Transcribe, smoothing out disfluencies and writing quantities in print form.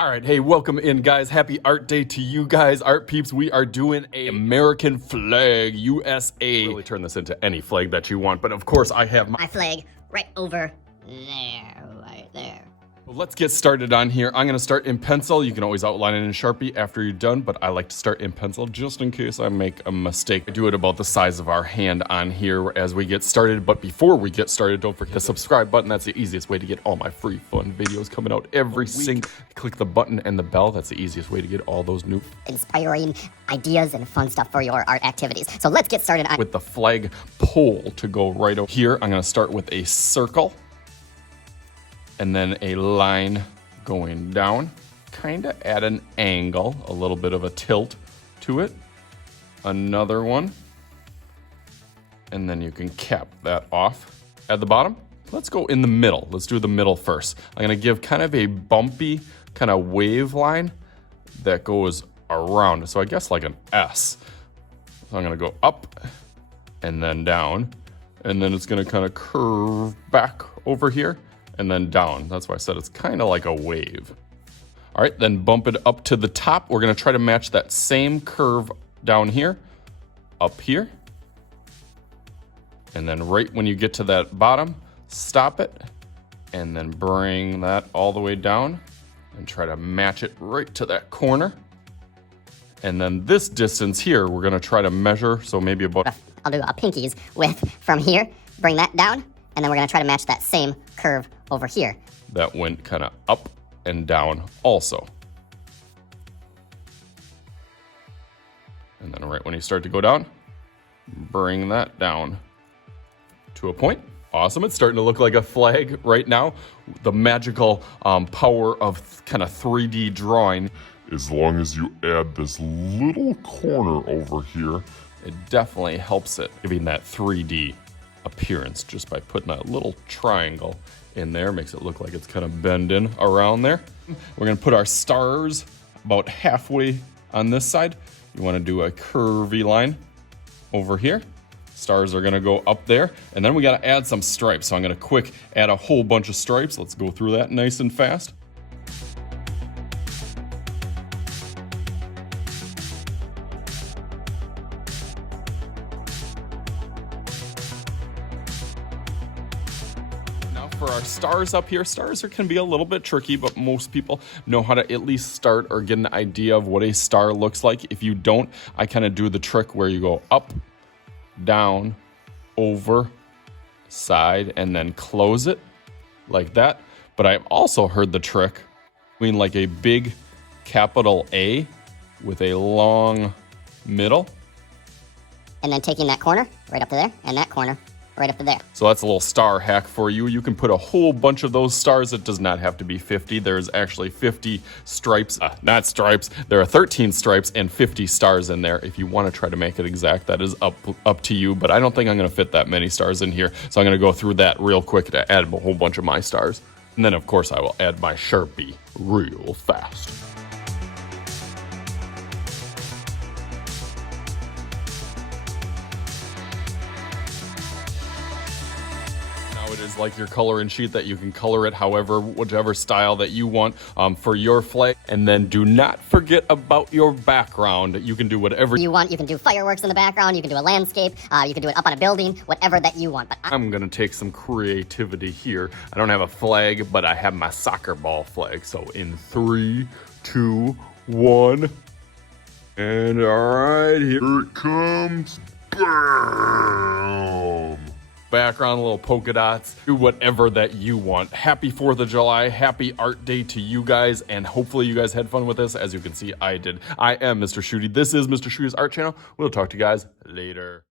All right, hey, welcome in, guys. Happy Art Day to you guys, art peeps. We are doing a American flag, USA. Really turn this into any flag that you want, but of course I have my flag right over there, right there. Let's get started on here. I'm gonna start in pencil. You can always outline it in Sharpie after you're done, but I like to start in pencil just in case I make a mistake. I do it about the size of our hand on here as we get started, but before we get started, don't forget the subscribe button. That's the easiest way to get all my free fun videos coming out every single week. Click the button and the bell. That's the easiest way to get all those new inspiring ideas and fun stuff for your art activities. So let's get started with the flag pole to go right over here. I'm gonna start with a circle. And then a line going down, kind of at an angle, a little bit of a tilt to it. Another one. And then you can cap that off at the bottom. Let's go in the middle. Let's do the middle first. I'm gonna give kind of a bumpy kind of wave line that goes around. So I guess like an S. So I'm gonna go up and then down. And then it's gonna kind of curve back over here and then down. That's why I said it's kind of like a wave. All right, then bump it up to the top. We're gonna try to match that same curve down here, up here. And then right when you get to that bottom, stop it, and then bring that all the way down and try to match it right to that corner. And then this distance here, we're gonna try to measure, so maybe about... I'll do a pinky's width from here, bring that down, and then we're gonna try to match that same curve over here. That went kind of up and down also. And then right when you start to go down, bring that down to a point. Awesome, it's starting to look like a flag right now. The magical power of kind of 3D drawing. As long as you add this little corner over here, it definitely helps it, giving that 3D appearance just by putting that little triangle in there. Makes it look like it's kind of bending around there. We're gonna put our stars about halfway on this side. You wanna do a curvy line over here. Stars are gonna go up there, and then we gotta add some stripes. So I'm gonna quick add a whole bunch of stripes. Let's go through that nice and fast. For our stars up here, stars can be a little bit tricky, but most people know how to at least start or get an idea of what a star looks like. If you don't, I kind of do the trick where you go up, down, over, side, and then close it like that. But I've also heard the trick between like a big capital A with a long middle. And then taking that corner right up to there, and that corner right up to there. So that's a little star hack for you. You can put a whole bunch of those stars. It does not have to be 50. There's actually 50 stripes, not stripes. There are 13 stripes and 50 stars in there. If you want to try to make it exact, that is up to you, but I don't think I'm gonna fit that many stars in here. So I'm gonna go through that real quick to add a whole bunch of my stars. And then of course I will add my Sharpie real fast. It is like your coloring sheet that you can color it however, whichever style that you want for your flag. And then do not forget about your background. You can do whatever you want. You can do fireworks in the background. You can do a landscape. You can do it up on a building, whatever that you want. But I'm gonna take some creativity here. I don't have a flag, but I have my soccer ball flag. So in 3, 2, 1. And all right, here it comes. Bam! Background, little polka dots, do whatever that you want. Happy 4th of July, happy Art Day to you guys, and hopefully you guys had fun with this. As you can see, I did. I am Mr. Shooty. This is Mr. Shooty's Art Channel. We'll talk to you guys later.